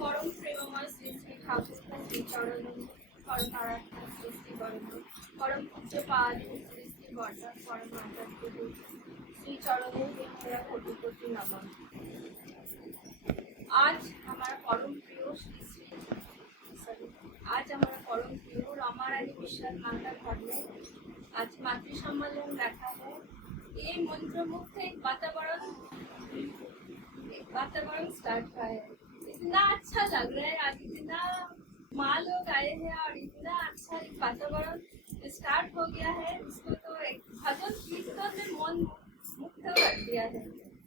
পরম প্রেমময় শ্রী শ্রী ঠাকুর শ্রী চরণ করতারাত্মা সৃষ্টি বর্ণ परम पूज्य पाद श्री श्री बर्धन परम आचार्य श्री चरणों में मेरा कोटि कोटि नमन। आज हमारा परम प्रिय आज हमारा परम प्रिय रमारानी विशाल माता घर में आज मातृ सम्मेलन रखा है। ये मंत्रमुग्ध एक वातावरण स्टार्ट हुआ है। इतना अच्छा लग रहा है, आज इतना माँ लोग आए हैं और इतना अच्छा एक वातावरण स्टार्ट हो गया है। इसको तो एक भजन कीर्तन में मन मुक्त कर दिया है।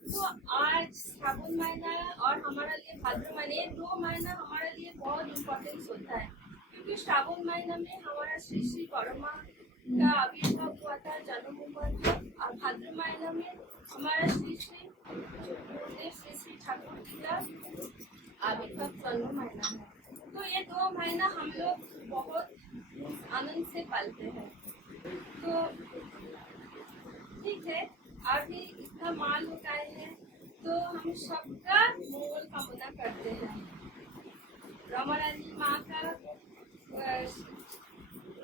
तो आज श्रावण महीना और हमारा लिए भाद्र महीना, ये 2 महीना हमारे लिए बहुत इम्पोर्टेंस होता है, क्योंकि श्रावण महीना में हमारा श्री श्री परमा का आविर्भाव हुआ था, जन्म हुआ था, और भाद्र महीना में हमारा श्री श्री गुरुदेव श्री श्री ठाकुर जी का आविर्भाव जन्म महीना है। तो ये 2 महीना हम लोग बहुत आनंद से पालते हैं। तो ठीक है, अभी इतना माँ लोग आए हैं तो हम सबका मंगल कामना करते हैं। रमारानी माँ का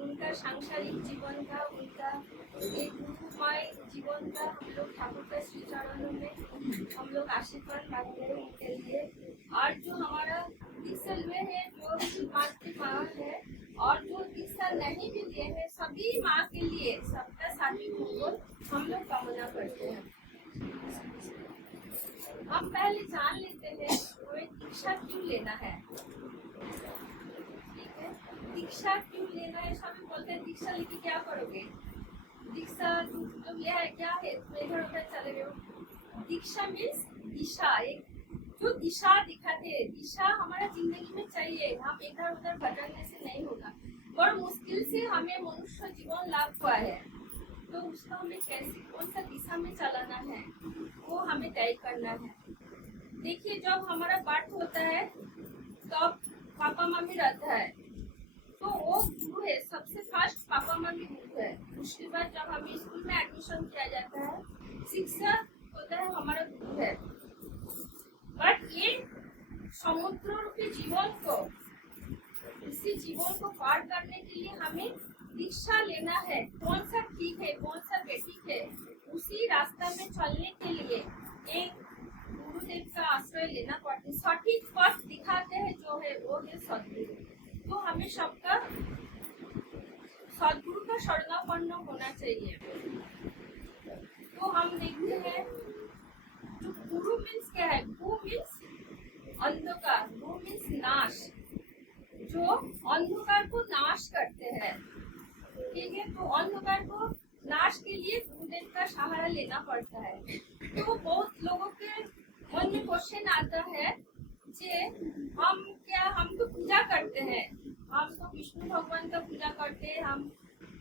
उनका सांसारिक जीवन का, उनका एक गुरुमय जीवन का हम लोग ठाकुर के श्री चरणों में हम लोग आशीर्वाद मांगते हैं उनके लिए। और जो हमारा दीक्षा में है, जो मातृ माँ है और जो दीक्षा नहीं भी लिए हैं, सभी माँ के लिए सबका शादी मंगल हम लोग कामना करते हैं। हम पहले जान लेते हैं हमें दीक्षा क्यों लेना है। ठीक है, दीक्षा क्यों लेना है? सभी बोलते हैं दीक्षा लेके क्या करोगे, दीक्षा तुम लोग लिया है क्या है, तुम इधर उधर चले गए हो। दीक्षा मीन्स दिशा, एक जो दिशा दिखाते हैं, दिशा हमारा जिंदगी में चाहिए। हम इधर उधर भटकने से नहीं होगा, और मुश्किल से हमें मनुष्य जीवन लाभ हुआ है, तो उसको हमें कैसे कौन सा दिशा में चलाना है वो हमें तय करना है। देखिए, जब हमारा बर्थ होता है तब पापा मम्मी रहता है, तो वो गुरु है, सबसे फर्स्ट पापा मम्मी गुरु है। उसके बाद जब हमें स्कूल में एडमिशन किया जाता है, शिक्षा होता है हमारा गुरु है। बट ये समुद्र रूपी जीवन को, इसी जीवन को पार करने के लिए हमें दीक्षा लेना है। कौन सा ठीक है, कौन सा बेठीक है, उसी रास्ता में चलने के लिए एक गुरुदेव का आश्रय लेना पड़ता है। सटीक पथ दिखाते हैं जो है वो है सदगुरु। तो हमें सबका सदगुरु का शरणापन्न होना चाहिए। तो हम देखते हैं जो गुरु मीन्स क्या है। गु मीन्स अंधकार, गु मीन्स नाश, जो अंधकार को नाश करते हैं। ठीक है, तो अंधकार को नाश के लिए गुरुदेव का सहारा लेना पड़ता है। तो बहुत लोगों के मन में क्वेश्चन आता है कि हम तो पूजा करते हैं, हम तो विष्णु भगवान का पूजा करते हैं, हम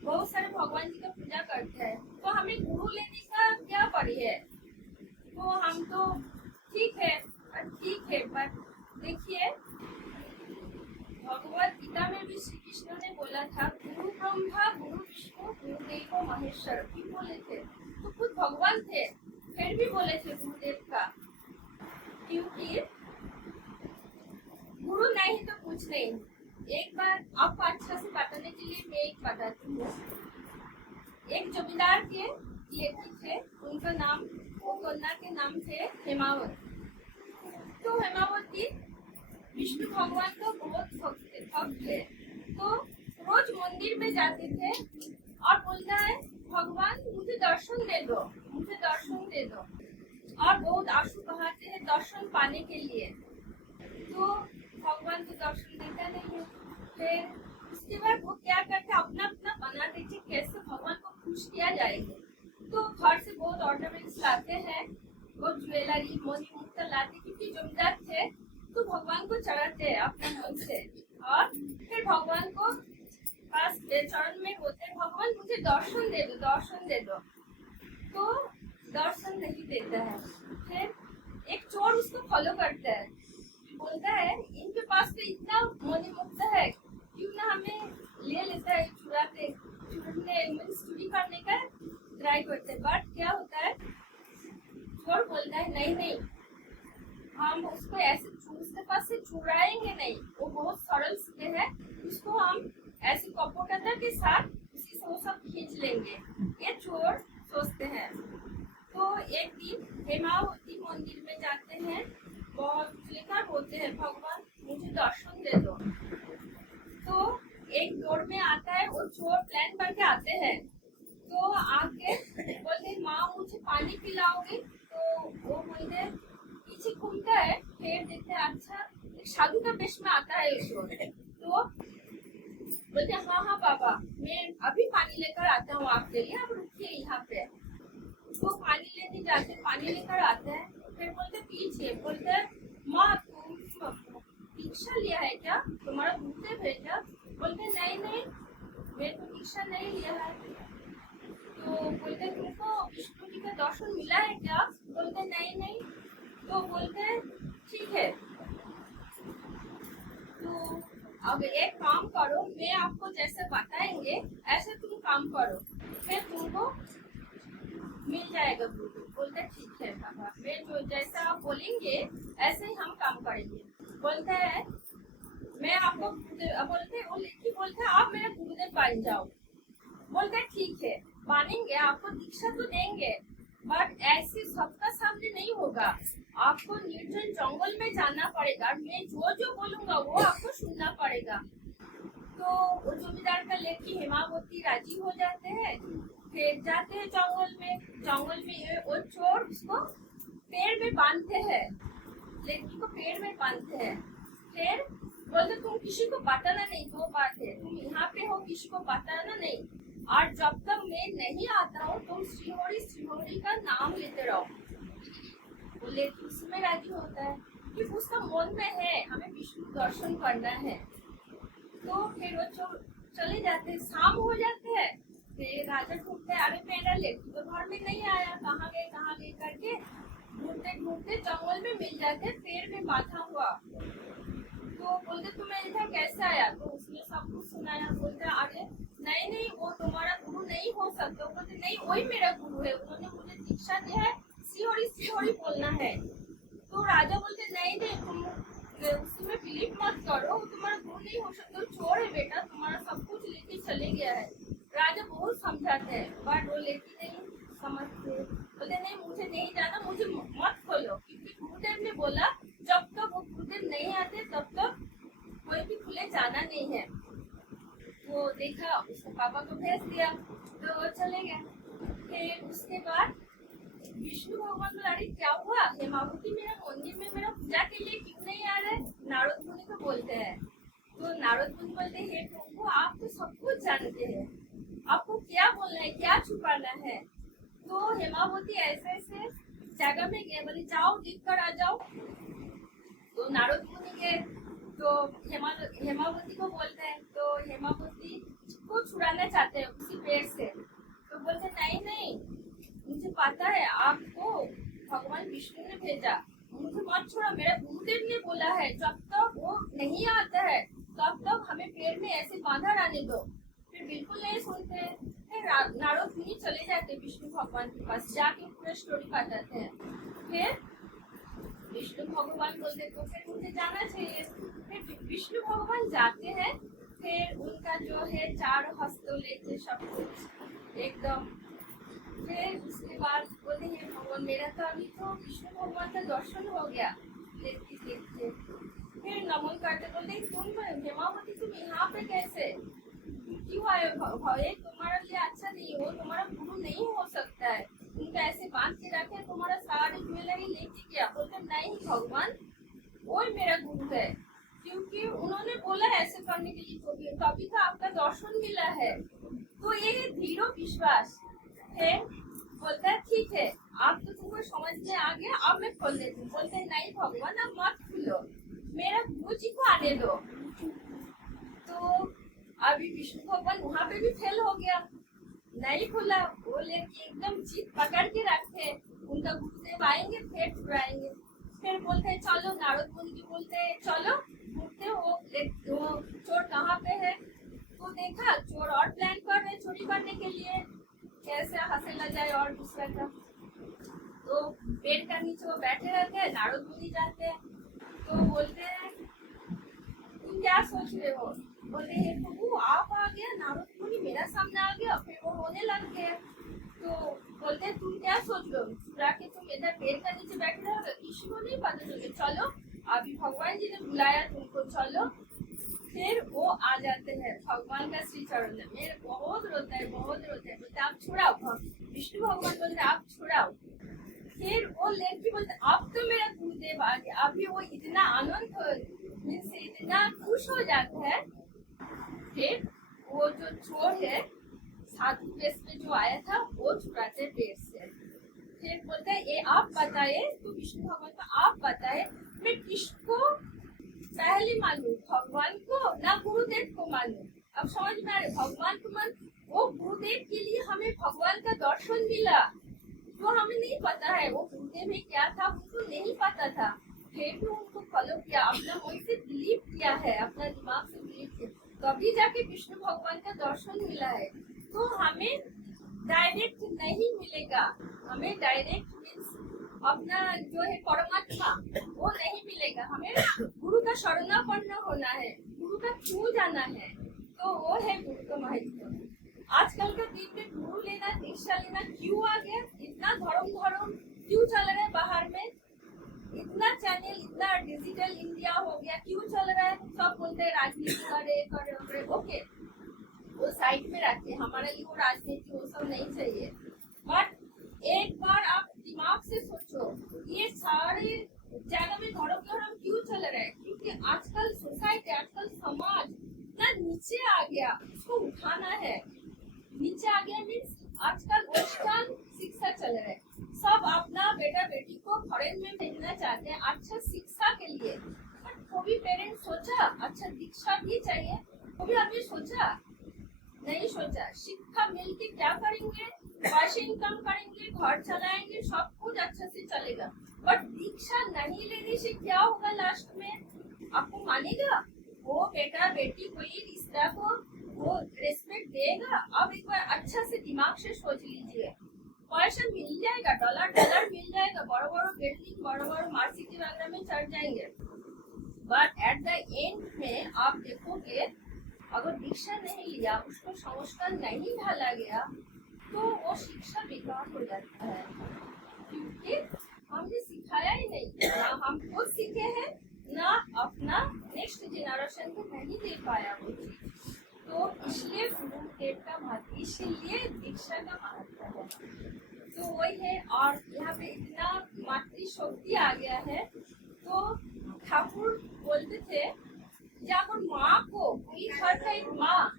बहुत सारे भगवान जी का पूजा करते हैं, तो हमें गुरु लेने का क्या पड़ी है। तो हम तो ठीक है, पर देखिए भगवत गीता में भी श्री कृष्ण ने बोला था, गुरु ब्रह्मा गुरु विष्णु गुरुदेव महेश्वर। क्यों बोले थे? तो खुद भगवान थे, फिर भी बोले थे गुरुदेव का, क्योंकि गुरु नहीं तो कुछ नहीं। एक बार आपको अच्छा से बताने के लिए मैं एक बताती हूँ। एक जमींदार के लड़की थे, उनका नाम, वो कन्या के नाम थे हेमावती। तो हेमावती विष्णु भगवान को बहुत भक्त थे, तो रोज मंदिर में जाते थे और बोलता है भगवान मुझे दर्शन दे दो, मुझे दर्शन दे दो, और बहुत आंसू बहाते हैं दर्शन पाने के लिए। तो भगवान को दर्शन देता नहीं है। फिर उसके बाद वो क्या करते, अपना अपना बना देते कैसे भगवान को खुश किया जाएगा। तो घर से बहुत ऑर्नामेंट्स लाते हैं, बहुत ज्वेलरी मोनी मुक्ता लाते, क्योंकि जमींदार थे तो भगवान को चढ़ाते हैं अपने मन से। और फिर भगवान को पास चरण में होते, भगवान मुझे दर्शन दे दो, दर्शन दे दो। तो दर्शन नहीं देता है। फिर एक चोर उसको फॉलो करता है, बोलता है इनके पास तो इतना मोनी मुक्ता है, क्यों ना हमें ले लेता है, चुराने चोरी करने का ट्राई करते हैं। बट क्या होता है, चोर बोलता है नहीं, हम उसको ऐसे चूज उसके पास से चुराएंगे नहीं, वो बहुत सरल से है, उसको हम ऐसे कपटता के साथ उसी से वो सब खींच लेंगे, ये चोर सोचते हैं। तो एक दिन हेमावती मंदिर में जाते हैं, बहुत लेकर बोलते हैं भगवान मुझे दर्शन दे दो। तो एक दौड़ में आता है, वो चोर प्लान करके आते हैं, तो आके बोलते माँ मुझे पानी पिलाओगे, तो वो बोलते पीछे घूमता है, फिर देखते हैं अच्छा एक साधु का वेश में आता है चोर, तो बोलते हाँ हाँ बाबा मैं अभी पानी लेकर आता हूँ आपके लिए, आप रुकिए यहाँ पे। तो पानी लेने जाते, पानी लेकर आते हैं, फिर बोलते पीछे, बोलते माँ तुम दीक्षा लिया है क्या, तुम्हारा गुरुदेव है क्या? बोलते नहीं नहीं मैं तो दीक्षा नहीं लिया है। तो बोलते तुमको विष्णु जी का दर्शन मिला है क्या? बोलते नहीं नहीं। तो बोलते ठीक है, तो अगर एक काम करो, मैं आपको जैसे बताएंगे ऐसे तुम काम करो, फिर तुमको मिल जाएगा गुरु। बोलते ठीक है बाबा, मैं जो जैसा आप बोलेंगे ऐसे ही हम काम करेंगे। बोलते हैं मैं आपको बोलते वो लड़की बोलते आप मेरे गुरुदेव बन जाओ। बोलते ठीक है मानेंगे, आपको दीक्षा तो देंगे, बट ऐसे सबका सामने नहीं होगा, आपको निर्जन जंगल में जाना पड़ेगा, मैं जो जो बोलूंगा वो आपको सुनना पड़ेगा। तो वो जमींदार का लड़की हेमावती राजी हो जाते हैं, फिर जाते हैं जंगल में। जंगल में वो चोर उसको पेड़ में बांधते हैं, लड़की को पेड़ में बांधते हैं, फिर बोलते तुम किसी को बताना नहीं, दो बात है, तुम यहाँ पे हो किसी को बताना नहीं, और जब तक मैं नहीं आता हूँ तुम श्रीहरि श्रीहरि का नाम लेते रहो। वो लड़की उसमें राजी होता है कि उसका मन में है हमें विष्णु दर्शन करना है। तो फिर वो चले जाते हैं, शाम हो जाते हैं, फिर राजा ढूंढते अरे मेरा लड़की तो घर में नहीं आया, कहाँ गए करके ढूंढते ढूंढते जंगल में मिल जाते, पेड़ में बांधा हुआ। तो बोलते तुम्हें इधर कैसे आया? तो उसने सब कुछ सुनाया। बोलते अरे नहीं नहीं वो तुम्हारा गुरु नहीं हो सकता। बोलते नहीं वही मेरा गुरु है, उन्होंने मुझे दीक्षा दी है, श्रीहरि श्रीहरि बोलना है। तो राजा बोलते नहीं नहीं तुम उसमें बिलीव मत करो, वो तुम्हारा गुरु नहीं हो सकता, चोर है बेटा, तुम्हारा सब कुछ लेके चले गया है। राजा बहुत समझाते हैं बट वो लेके नहीं समझते। बोलते नहीं मुझे नहीं जाना, मुझे मत खोलो, क्योंकि गुरुदेव ने बोला जब तक वो गुरुदेव नहीं आते तब तक कोई भी खुले जाना नहीं है। वो देखा, उसके पापा को भेज दिया, तो वो चले गए। फिर उसके बाद विष्णु भगवान बोला अरे क्या हुआ, हेमावती मेरा मंदिर में मेरा पूजा के लिए क्यों नहीं आ रहे? नारद मुनि को बोलते हैं। तो नारद मुनि बोलते हैं प्रभु आप तो सब कुछ जानते हैं, आपको क्या बोलना है, क्या छुपाना है? तो हेमावती ऐसे ऐसे जगह में गए, बोले जाओ देख कर आ जाओ। तो नारद मुनि गए, तो हेमावती को बोलते हैं, तो हेमावती को छुड़ाना चाहते हैं उसी पेड़ से। तो बोलते नहीं नहीं मुझे पता है आपको भगवान विष्णु ने भेजा, मुझे मत छोड़ो, मेरा गुरुदेव ने बोला है जब तक वो नहीं आता है तब तक हमें पेड़ में ऐसे बांधा रहने दो। फिर बिल्कुल नहीं सुनते। फिर नारद मुनि चले जाते विष्णु भगवान के पास, जाके पूरा स्टोरी बताते हैं। फिर विष्णु भगवान बोलते तो फिर मुझे जाना चाहिए। फिर विष्णु भगवान जाते हैं, फिर उनका जो है 4 हस्तों लेके सब कुछ एकदम। फिर उसके बाद बोलते हैं भगवान मेरा तो अभी तो विष्णु भगवान का दर्शन हो गया देखते देखते। फिर नमन करते बोलते तुम हेमावती तुम यहाँ पे कैसे क्यों आए? भय तुम्हारा लिए अच्छा नहीं, वो तुम्हारा गुरु नहीं हो सकता है, उनका ऐसे बांध के रखे, तुम्हारा सारी ज्वेलरी लेके गया। बोलते नहीं भगवान वही मेरा गुरु है, क्योंकि उन्होंने बोला ऐसे करने के लिए, तभी तो आपका दर्शन मिला है। तो ये धीरो विश्वास है। बोलता है ठीक है आप तो तुमको समझ में आ गया, अब मैं खोल देती हूँ। बोलते हैं नहीं भगवान अब मत खुलो, मेरा गुरु जी को आने दो। तो अभी विष्णु भगवान वहाँ पे भी फेल हो गया, नहीं खुला। वो लेके एकदम जीत पकड़ के रखे, उनका गुरुदेव आएंगे फिर छुड़ाएंगे। फिर बोलते हैं चलो, नारद मुनि जी बोलते हैं चलो ढूंढते वो चोर कहाँ पे है। तो देखा चोर और प्लान कर रहे चोरी करने के लिए, कैसे हंसेला जाए और दूसरा का। तो पेड़ का नीचे वो बैठे रहते हैं, नारद मुनि जाते हैं। तो तो बोलते हैं तुम क्या सोच रहे हो? बोलते हे प्रभु आप आ गया, नारद मुनि मेरा सामने आ गया, फिर वो रोने लग गए। तो बोलते हैं तुम क्या सोच रहे हो, चुरा के तुम इधर पेड़ के नीचे बैठे रहोगे? किसी को नहीं पता चले, चलो अभी भगवान जी ने बुलाया तुमको, चलो। फिर वो आ जाते हैं भगवान का श्री चरण में, बहुत रोता है, बहुत रोता है, बोलते आप छुड़ाओ। विष्णु भगवान बोलते आप छुड़ाओ। फिर वो लेके बोलते अब तो मेरा गुरुदेव आ गया। अभी वो इतना आनंद से इतना खुश हो जाता है। फिर वो जो चोर है साधु वेश में जो आया था वो छुड़ाते पेड़ से। फिर बोलते हैं ये आप बताए, तो विष्णु भगवान को आप बताए मैं किसको पहले मानूं, भगवान को ना गुरुदेव को मानूं? अब समझ में आ रहे, भगवान को मान, वो गुरुदेव के लिए हमें भगवान का दर्शन मिला, जो हमें नहीं पता है वो गुरुदेव में क्या था, उनको नहीं पता था, फिर भी उनको फॉलो किया, अपना मन से बिलीव किया है, अपना दिमाग से बिलीव किया, तभी जाके विष्णु भगवान का दर्शन मिला है। तो हमें डायरेक्ट नहीं मिलेगा, हमें डायरेक्ट मीन्स अपना जो है परमात्मा वो नहीं मिलेगा, हमें गुरु का शरणापन्न होना है, गुरु का छू जाना है, तो वो है गुरु का महत्व। आजकल के दिन में गुरु लेना, दीक्षा लेना क्यों आ गया? इतना धर्म क्यों चल रहा है बाहर में? इतना चैनल, इतना डिजिटल इंडिया हो गया, क्यों चल रहा है? सब बोलते हैं राजनीति करे, ओके वो साइड में रखते हैं, हमारे लिए वो राजनीति वो सब नहीं चाहिए। बट एक बार आप दिमाग से सोचो, ये सारे जगह में धर्म क्यों चल रहा है? क्योंकि आजकल सोसाइटी, आजकल समाज इतना नीचे आ गया, उसको उठाना है। नीचे आ गया मीन्स आजकल वेस्टर्न शिक्षा चल रहा है, सब अपना बेटा बेटी को फॉरेन में भेजना चाहते हैं अच्छा शिक्षा के लिए। बट कोई पेरेंट्स सोचा अच्छा दीक्षा भी चाहिए, कोई अभी सोचा नहीं सोचा। शिक्षा मिलके क्या करेंगे? पैसे इनकम करेंगे, घर चलाएंगे, सब कुछ अच्छा से चलेगा। बट दीक्षा नहीं लेने से क्या होगा लास्ट में? आपको मानेगा वो बेटा बेटी कोई रिश्ता को वो रेस्पेक्ट देगा? अब एक बार अच्छा से दिमाग से सोच लीजिए, पैसा मिल जाएगा, डॉलर मिल जाएगा, बड़ो बड़ो बिल्डिंग, बड़ो बड़ो मार्केट वगैरह में चढ़ जाएंगे। बट एट द एंड में आप देखोगे अगर दीक्षा नहीं लिया, उसको संस्कार नहीं ढाला गया, तो वो शिक्षा बेकार हो जाता है, क्योंकि हमने सिखाया ही नहीं, ना हम खुद सीखे हैं, ना अपना नेक्स्ट जनरेशन को नहीं दे पाया वो चीज। तो इसलिए गुरुदेव का महत्व, इसलिए दीक्षा का महत्व है। तो वही है, और यहाँ पे इतना मातृशक्ति आ गया है। तो ठाकुर बोलते थे अगर माँ को, कोई घर का एक माँ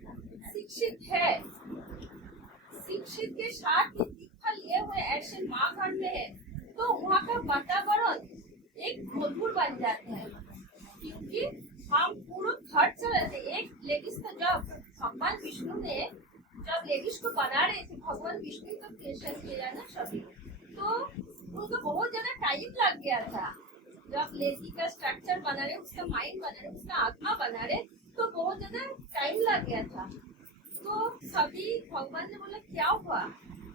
शिक्षित है, शिक्षित के साथ ही दीक्षा लिए हुए ऐसे माँ घर में है, तो वहाँ का वातावरण एक मधुर बन जाता है, क्योंकि हम पूरा घर चलाते। एक लेडीज का जब भगवान विष्णु ने जब लेडीज को बना रहे थे, भगवान विष्णु का क्रिएशन किया ना सभी, तो उनको बहुत ज्यादा टाइम लग गया था। जब लेडी का स्ट्रक्चर बना रहे, उसका माइंड बना रहे, उसका आत्मा बना रहे, तो बहुत ज्यादा टाइम लग गया था। तो सभी भगवान ने बोला क्या हुआ,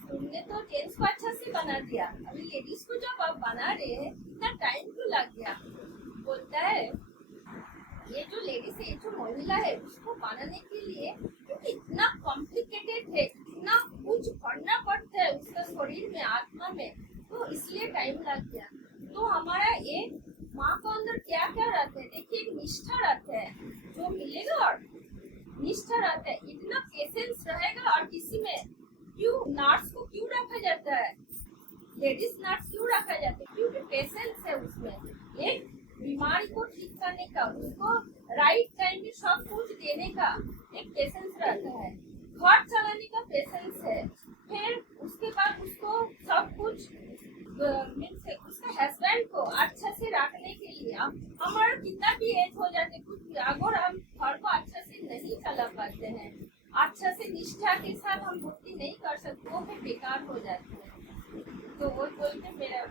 तुमने तो जेंट्स को अच्छा से बना दिया, अभी लेडीज को जब आप बना रहे हैं इतना टाइम क्यों लग गया? बोलता है ये जो लेडीज है, ये जो महिला है, उसको बनाने के लिए क्योंकि इतना कॉम्प्लिकेटेड है, इतना कुछ करना पड़ता है उसका शरीर में, आत्मा में, तो इसलिए टाइम लग गया। तो हमारा एक माँ को अंदर क्या क्या रहता है? देखिए एक निष्ठा रहता है जो मिलेगा, और निष्ठा रहता है, इतना पेशेंस रहेगा। और किसी में क्यों नर्स को क्यों रखा जाता है, लेडीज नर्स क्यों रखा जाता है? क्योंकि पेशेंस है उसमें, एक बीमारी को ठीक करने का, उसको राइट टाइम में सब कुछ देने का एक पेशेंस रहता है, घर चलाने का पेशेंस है, फिर उसके बाद उसको सब कुछ मीन्स उसका हस्बैंड को अच्छा से रखने के लिए। हमारा कितना भी एज हो जाते, कुछ भी अगर हम घर को अच्छा से नहीं चला पाते हैं, अच्छा से निष्ठा के साथ हम भक्ति नहीं कर सकते, वो फिर बेकार हो जाते हैं। तो वो बोलते मेरा